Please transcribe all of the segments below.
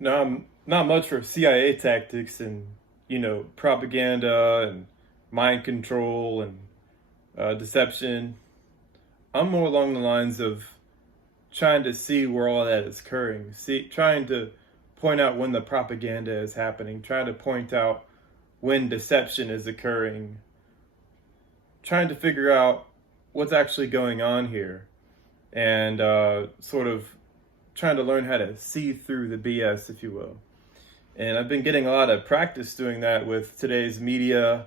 No, I'm not much for CIA tactics and, propaganda and mind control and deception. I'm more along the lines of trying to see where all that is occurring, trying to point out when the propaganda is happening, trying to point out when deception is occurring, trying to figure out what's actually going on here, and sort of trying to learn how to see through the BS, if you will. And I've been getting a lot of practice doing that with today's media,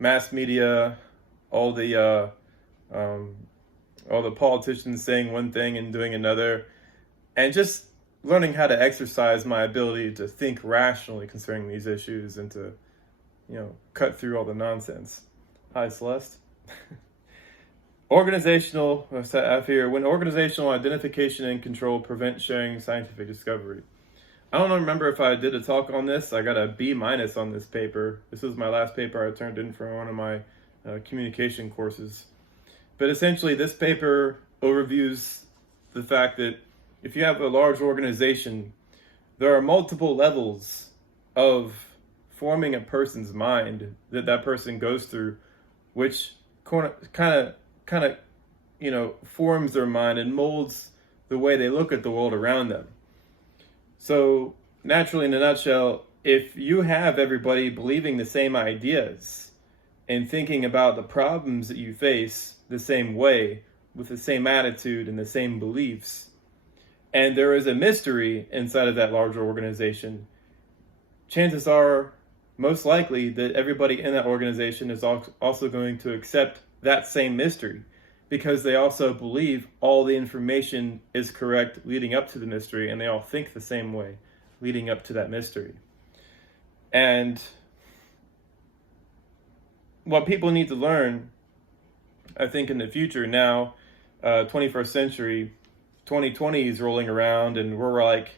mass media, all the um, all the politicians saying one thing and doing another, and just learning how to exercise my ability to think rationally concerning these issues and to, cut through all the nonsense. Hi, Celeste. Organizational, I have here, when organizational identification and control prevent sharing scientific discovery. I don't remember if I did a talk on this. I got a B minus on this paper. This was my last paper I turned in for one of my communication courses. But essentially, this paper overviews the fact that if you have a large organization, there are multiple levels of forming a person's mind that person goes through, which kind of forms their mind and molds the way they look at the world around them. So naturally, in a nutshell, if you have everybody believing the same ideas and thinking about the problems that you face the same way, with the same attitude and the same beliefs, and there is a mystery inside of that larger organization, chances are most likely that everybody in that organization is also going to accept that same mystery, because they also believe all the information is correct leading up to the mystery, and they all think the same way leading up to that mystery. And what people need to learn, I think, in the future now, 21st century, 2020 is rolling around, and we're like,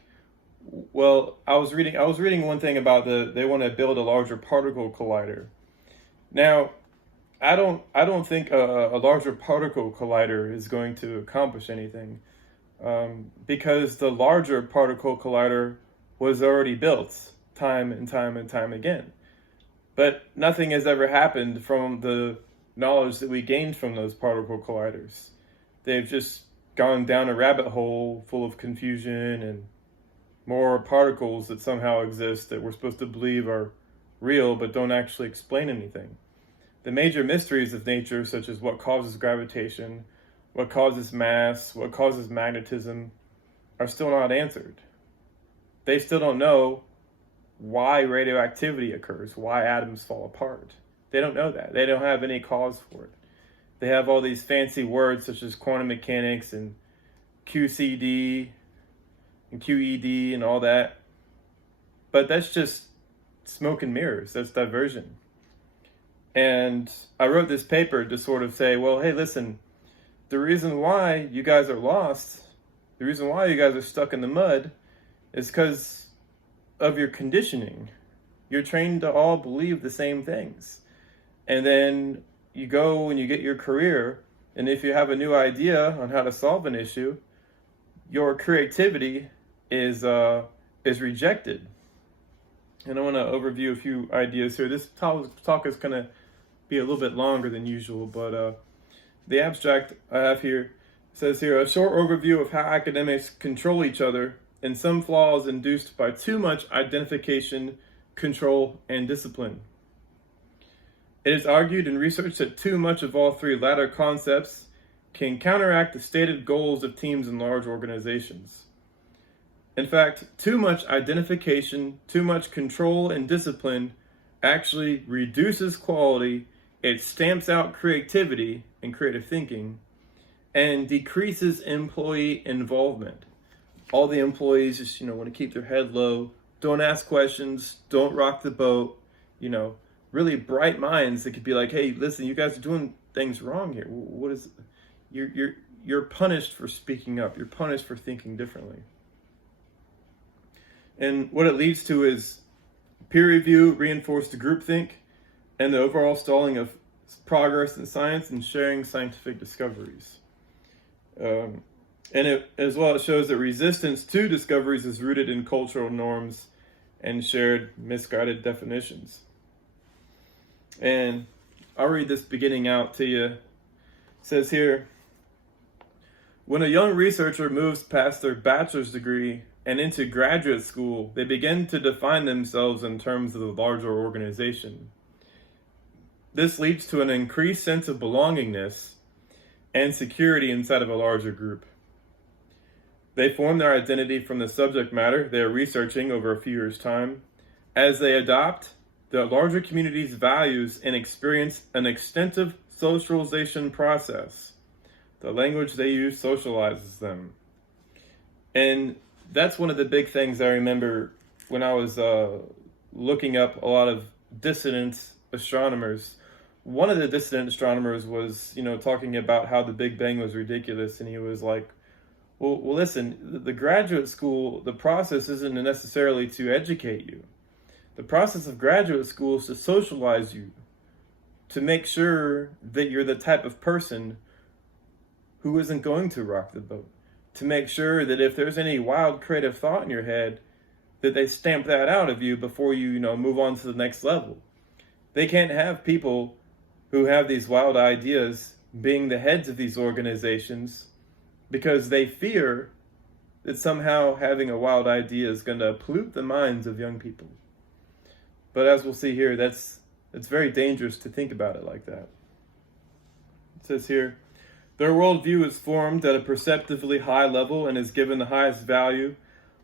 well, I was reading one thing about they want to build a larger particle collider. Now, I don't think a larger particle collider is going to accomplish anything, because the larger particle collider was already built time and time and time again. But nothing has ever happened from the knowledge that we gained from those particle colliders. They've just gone down a rabbit hole full of confusion and more particles that somehow exist that we're supposed to believe are real but don't actually explain anything. The major mysteries of nature, such as what causes gravitation, what causes mass, what causes magnetism, are still not answered. They still don't know why radioactivity occurs, why atoms fall apart. They don't know that. They don't have any cause for it. They have all these fancy words such as quantum mechanics and QCD and QED and all that. But that's just smoke and mirrors. That's diversion. And I wrote this paper to sort of say, well, hey, listen, the reason why you guys are lost, the reason why you guys are stuck in the mud is because of your conditioning. You're trained to all believe the same things. And then you go and you get your career, and if you have a new idea on how to solve an issue, your creativity is rejected. And I want to overview a few ideas here. This talk is going to be a little bit longer than usual, but the abstract I have here says here, a short overview of how academics control each other and some flaws induced by too much identification, control, and discipline. It is argued in research that too much of all three latter concepts can counteract the stated goals of teams in large organizations. In fact, too much identification, too much control and discipline actually reduces quality, it stamps out creativity and creative thinking, and decreases employee involvement. All the employees just, want to keep their head low, don't ask questions, don't rock the boat, really bright minds that could be like, hey, listen, you guys are doing things wrong here. What is, you're punished for speaking up. You're punished for thinking differently. And what it leads to is peer review, reinforced groupthink, and the overall stalling of progress in science and sharing scientific discoveries. And it as well, it shows that resistance to discoveries is rooted in cultural norms and shared misguided definitions. And I'll read this beginning out to you. It says here, when a young researcher moves past their bachelor's degree and into graduate school, they begin to define themselves in terms of the larger organization. This leads to an increased sense of belongingness and security inside of a larger group. They form their identity from the subject matter they are researching over a few years' time. As they adopt the larger community's values and experience an extensive socialization process, the language they use socializes them. And that's one of the big things I remember when I was looking up a lot of dissident astronomers. One of the dissident astronomers was, talking about how the Big Bang was ridiculous, and he was like, well, listen, the graduate school, the process isn't necessarily to educate you. The process of graduate school is to socialize you, to make sure that you're the type of person who isn't going to rock the boat, to make sure that if there's any wild creative thought in your head, that they stamp that out of you before you, move on to the next level. They can't have people who have these wild ideas being the heads of these organizations because they fear that somehow having a wild idea is going to pollute the minds of young people. But as we'll see here, it's very dangerous to think about it like that. It says here, their worldview is formed at a perceptively high level and is given the highest value,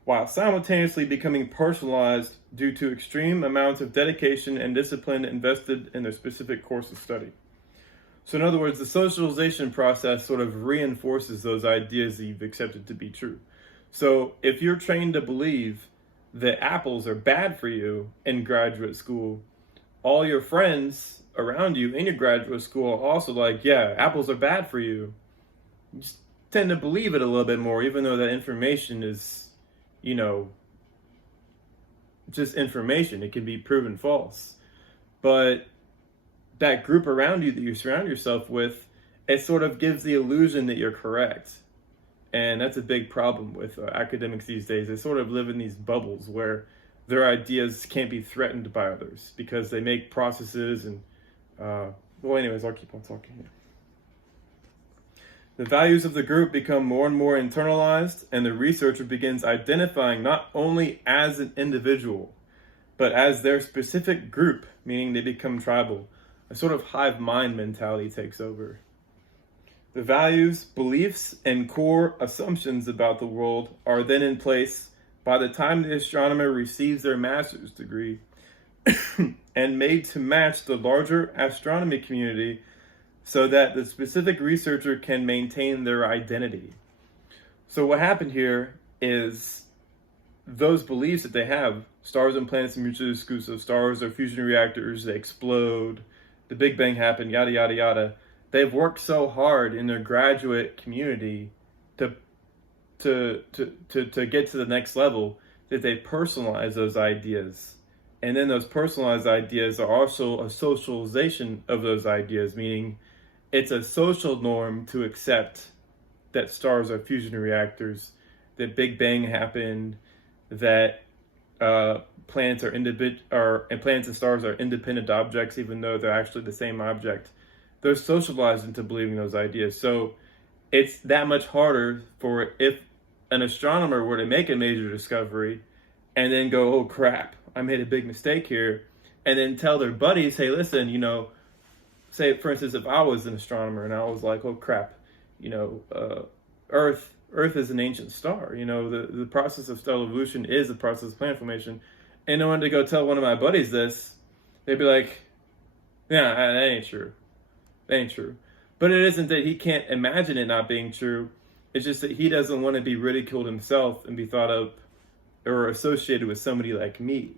while simultaneously becoming personalized due to extreme amounts of dedication and discipline invested in their specific course of study. So in other words, the socialization process sort of reinforces those ideas that you've accepted to be true. So if you're trained to believe that apples are bad for you in graduate school, all your friends around you in your graduate school are also like, yeah, apples are bad for you. You just tend to believe it a little bit more, even though that information is, just information. It can be proven false. But that group around you that you surround yourself with, it sort of gives the illusion that you're correct. And that's a big problem with academics these days. They sort of live in these bubbles where their ideas can't be threatened by others because they make processes and, anyways, I'll keep on talking here. The values of the group become more and more internalized, and the researcher begins identifying not only as an individual, but as their specific group, meaning they become tribal. A sort of hive mind mentality takes over. The values, beliefs, and core assumptions about the world are then in place by the time the astronomer receives their master's degree and made to match the larger astronomy community so that the specific researcher can maintain their identity. So what happened here is those beliefs that they have, stars and planets are mutually exclusive, stars are fusion reactors, they explode, the Big Bang happened, yada, yada, yada. They've worked so hard in their graduate community to get to the next level that they personalize those ideas. And then those personalized ideas are also a socialization of those ideas, meaning it's a social norm to accept that stars are fusion reactors, that Big Bang happened, that planets and stars are independent objects, even though they're actually the same object. They're socialized into believing those ideas. So it's that much harder for if an astronomer were to make a major discovery and then go, oh crap, I made a big mistake here, and then tell their buddies, hey, listen, say for instance, if I was an astronomer and I was like, oh crap, Earth is an ancient star. The process of stellar evolution is the process of planet formation. And I wanted to go tell one of my buddies this, they'd be like, yeah, that ain't true. That ain't true. But it isn't that he can't imagine it not being true. It's just that he doesn't want to be ridiculed himself and be thought of or associated with somebody like me.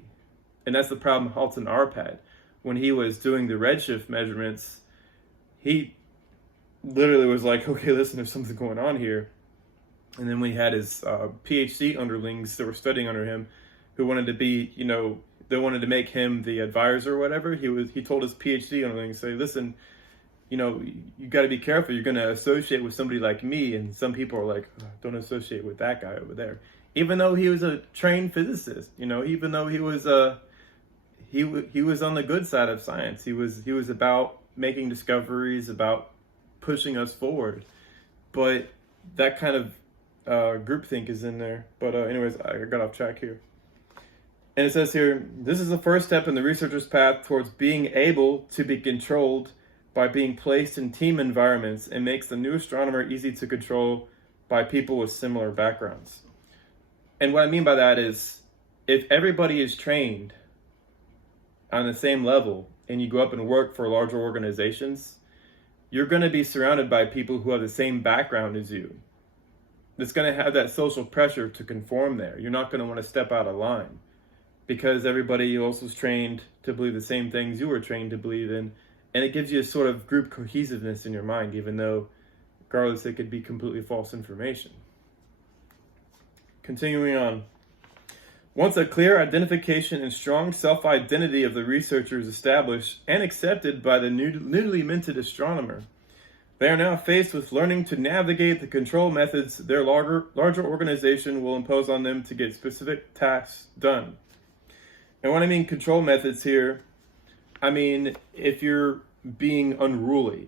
And that's the problem Halton Arp had. When he was doing the redshift measurements, he literally was like, okay, listen, there's something going on here. And then when he had his PhD underlings that were studying under him, who wanted to be, they wanted to make him the advisor or whatever, he told his PhD underlings, say, listen, you got to be careful. You're going to associate with somebody like me, and some people are like, "Oh, don't associate with that guy over there." Even though he was a trained physicist, even though he was he was on the good side of science. He was about making discoveries, about pushing us forward. But that kind of groupthink is in there. But anyways, I got off track here. And it says here, this is the first step in the researcher's path towards being able to be controlled by being placed in team environments, and makes the new astronomer easy to control by people with similar backgrounds. And what I mean by that is, if everybody is trained on the same level and you go up and work for larger organizations, you're going to be surrounded by people who have the same background as you. It's going to have that social pressure to conform there. You're not going to want to step out of line, because everybody else was trained to believe the same things you were trained to believe in. And it gives you a sort of group cohesiveness in your mind, even though, regardless, it could be completely false information. Continuing on. Once a clear identification and strong self-identity of the researcher is established and accepted by the newly minted astronomer, they are now faced with learning to navigate the control methods their larger organization will impose on them to get specific tasks done. And when I mean control methods here, I mean if you're being unruly.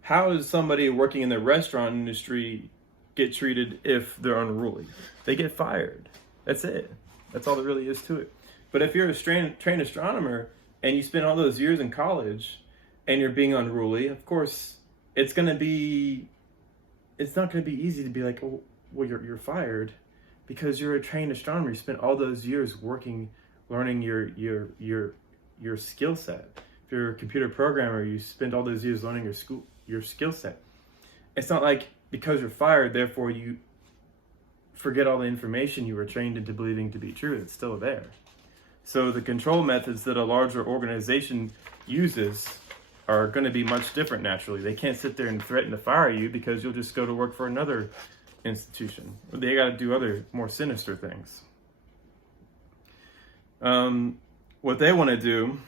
How does somebody working in the restaurant industry get treated if they're unruly? They get fired. That's it. That's all there really is to it. But if you're a trained astronomer and you spend all those years in college and you're being unruly, of course, it's not going to be easy to be like, oh, well, you're fired, because you're a trained astronomer. You spent all those years working, learning your skill set. If you're a computer programmer, you spend all those years learning your skill set. It's not like because you're fired, therefore you forget all the information you were trained into believing to be true. It's still there. So the control methods that a larger organization uses are going to be much different naturally. They can't sit there and threaten to fire you because you'll just go to work for another institution. They got to do other more sinister things. What they want to do,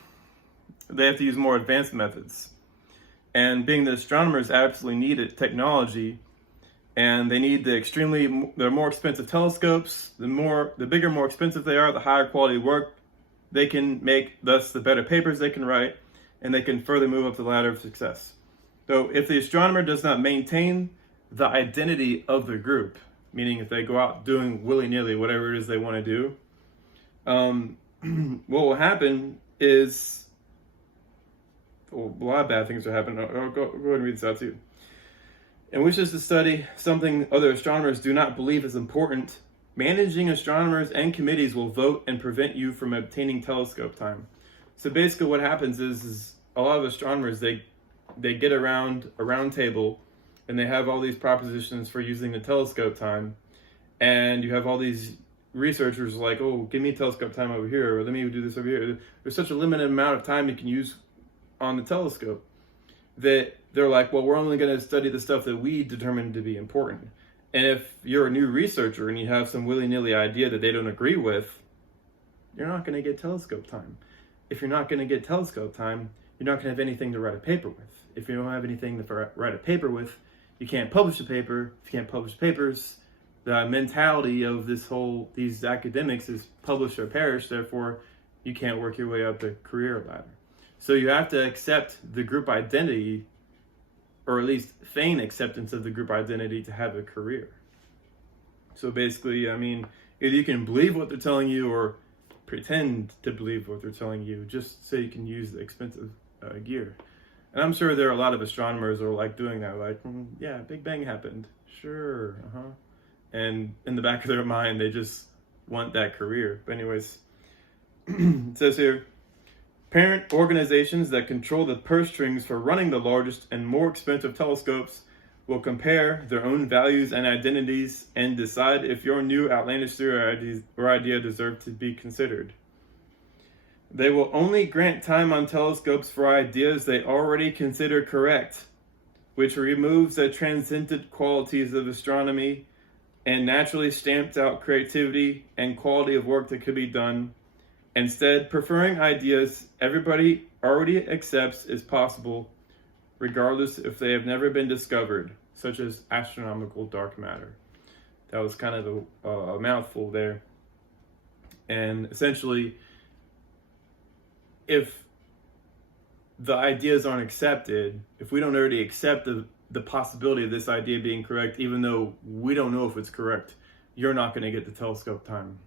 they have to use more advanced methods. And being that astronomers absolutely need technology, and they need they're more expensive telescopes. The bigger, more expensive they are, the higher quality work they can make, thus the better papers they can write, and they can further move up the ladder of success. So if the astronomer does not maintain the identity of the group, meaning if they go out doing willy-nilly whatever it is they want to do, what will happen is, a lot of bad things will happen. I'll go ahead and read this out to you. And wishes to study something other astronomers do not believe is important, managing astronomers and committees will vote and prevent you from obtaining telescope time. So basically what happens is a lot of astronomers, they get around a round table and they have all these propositions for using the telescope time. And you have all these researchers like, oh, give me telescope time over here, or let me do this over here. There's such a limited amount of time you can use on the telescope that they're like, well, we're only going to study the stuff that we determine to be important. And if you're a new researcher and you have some willy-nilly idea that they don't agree with, you're not going to get telescope time. If you're not going to get telescope time, you're not going to have anything to write a paper with. If you don't have anything to write a paper with, you can't publish a paper. If you can't publish papers, the mentality of these academics is publish or perish. Therefore, you can't work your way up the career ladder. So you have to accept the group identity, or at least feign acceptance of the group identity to have a career. So basically, I mean, either you can believe what they're telling you or pretend to believe what they're telling you just so you can use the expensive gear. And I'm sure there are a lot of astronomers who are like doing that, like, yeah, Big Bang happened. Sure, And in the back of their mind, they just want that career. But anyways, it says here, parent organizations that control the purse strings for running the largest and more expensive telescopes will compare their own values and identities and decide if your new outlandish theory or idea deserve to be considered. They will only grant time on telescopes for ideas they already consider correct, which removes the transcendent qualities of astronomy and naturally stamps out creativity and quality of work that could be done, instead preferring ideas everybody already accepts is possible regardless if they have never been discovered, such as astronomical dark matter. That was kind of a mouthful there. And essentially, if the ideas aren't accepted, if we don't already accept the possibility of this idea being correct, even though we don't know if it's correct, you're not going to get the telescope time.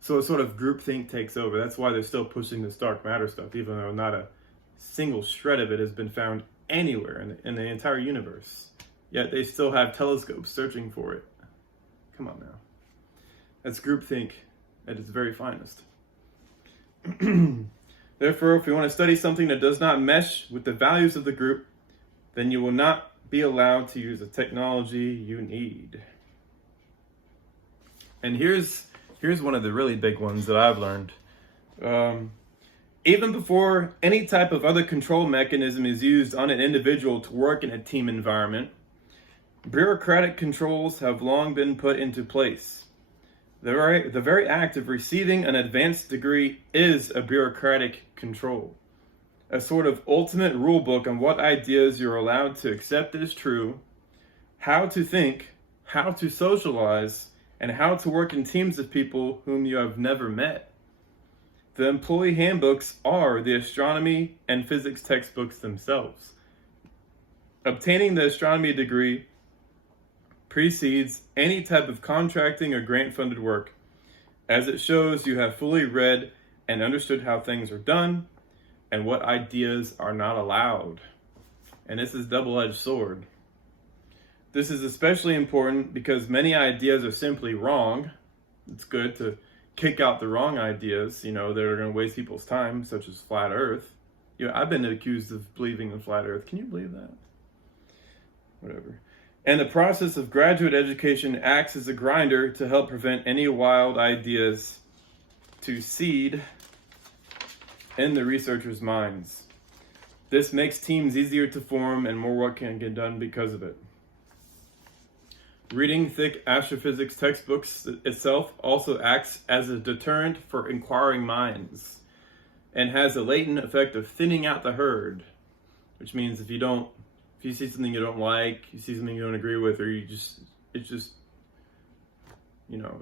So a sort of groupthink takes over. That's why they're still pushing this dark matter stuff, even though not a single shred of it has been found anywhere in the entire universe. Yet they still have telescopes searching for it. Come on now. That's groupthink at its very finest. Therefore, if you want to study something that does not mesh with the values of the group, then you will not be allowed to use the technology you need. And here's one of the really big ones that I've learned. Even before any type of other control mechanism is used on an individual to work in a team environment, bureaucratic controls have long been put into place. The very act of receiving an advanced degree is a bureaucratic control, a sort of ultimate rule book on what ideas you're allowed to accept as true, how to think, how to socialize, and how to work in teams of people whom you have never met. The employee handbooks are the astronomy and physics textbooks themselves. Obtaining the astronomy degree precedes any type of contracting or grant-funded work, as it shows you have fully read and understood how things are done and what ideas are not allowed. And this is a double-edged sword. This is especially important because many ideas are simply wrong. It's good to kick out the wrong ideas, that are going to waste people's time, such as flat Earth. I've been accused of believing in flat Earth. Can you believe that? Whatever. And the process of graduate education acts as a grinder to help prevent any wild ideas to seed in the researchers' minds. This makes teams easier to form and more work can get done because of it. Reading thick astrophysics textbooks itself also acts as a deterrent for inquiring minds and has a latent effect of thinning out the herd, which means if you see something you don't like, you see something you don't agree with, or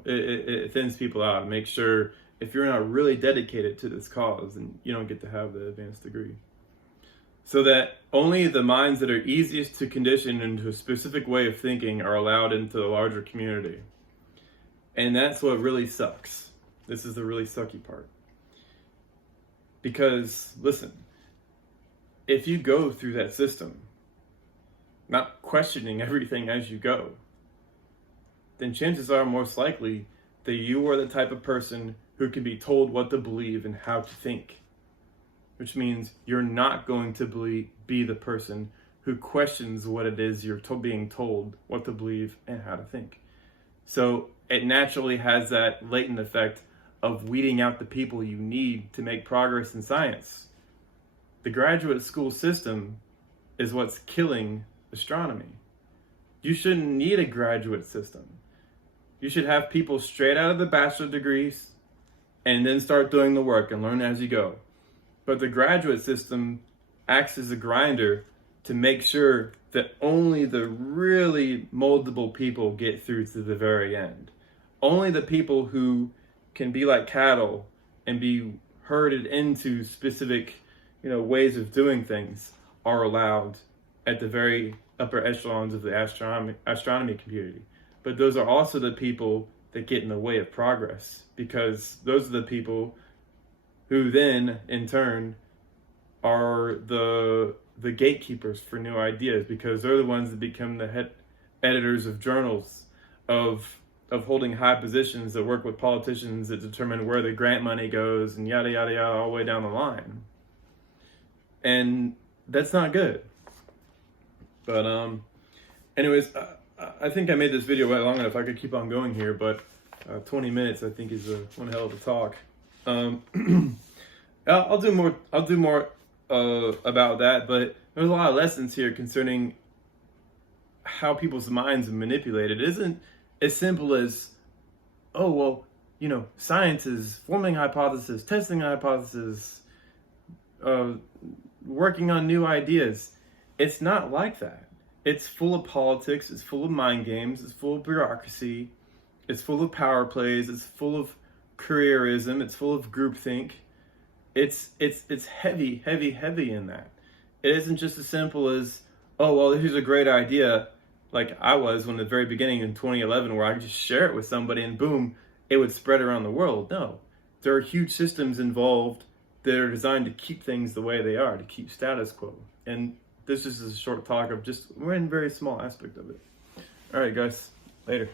it thins people out. Make sure if you're not really dedicated to this cause, then you don't get to have the advanced degree. So that only the minds that are easiest to condition into a specific way of thinking are allowed into the larger community. And that's what really sucks. This is the really sucky part. Because, listen, if you go through that system, not questioning everything as you go, then chances are most likely that you are the type of person who can be told what to believe and how to think. Which means you're not going to be the person who questions what it is you're being told what to believe and how to think. So it naturally has that latent effect of weeding out the people you need to make progress in science. The graduate school system is what's killing astronomy. You shouldn't need a graduate system. You should have people straight out of the bachelor degrees and then start doing the work and learn as you go. But the graduate system acts as a grinder to make sure that only the really moldable people get through to the very end. Only the people who can be like cattle and be herded into specific, ways of doing things are allowed at the very upper echelons of the astronomy community. But those are also the people that get in the way of progress, because those are the people who then, in turn, are the gatekeepers for new ideas, because they're the ones that become the head editors of journals, of holding high positions, that work with politicians that determine where the grant money goes, and yada, yada, yada, all the way down the line. And that's not good. But anyways, I think I made this video long enough. I could keep on going here, but 20 minutes I think is one hell of a talk. I'll do more about that, but there's a lot of lessons here concerning how people's minds are manipulated. It isn't as simple as, science is forming hypothesis, testing hypothesis, working on new ideas. It's not like that. It's full of politics, it's full of mind games, it's full of bureaucracy, it's full of power plays, it's full of careerism, it's full of groupthink. It's heavy, heavy, heavy in that. It isn't just as simple as, oh well, here's a great idea, like I was when the very beginning in 2011, where I could just share it with somebody and boom, it would spread around the world. No, there are huge systems involved that are designed to keep things the way they are, to keep status quo. And this is a short talk of just one very small aspect of it. All right, guys, later.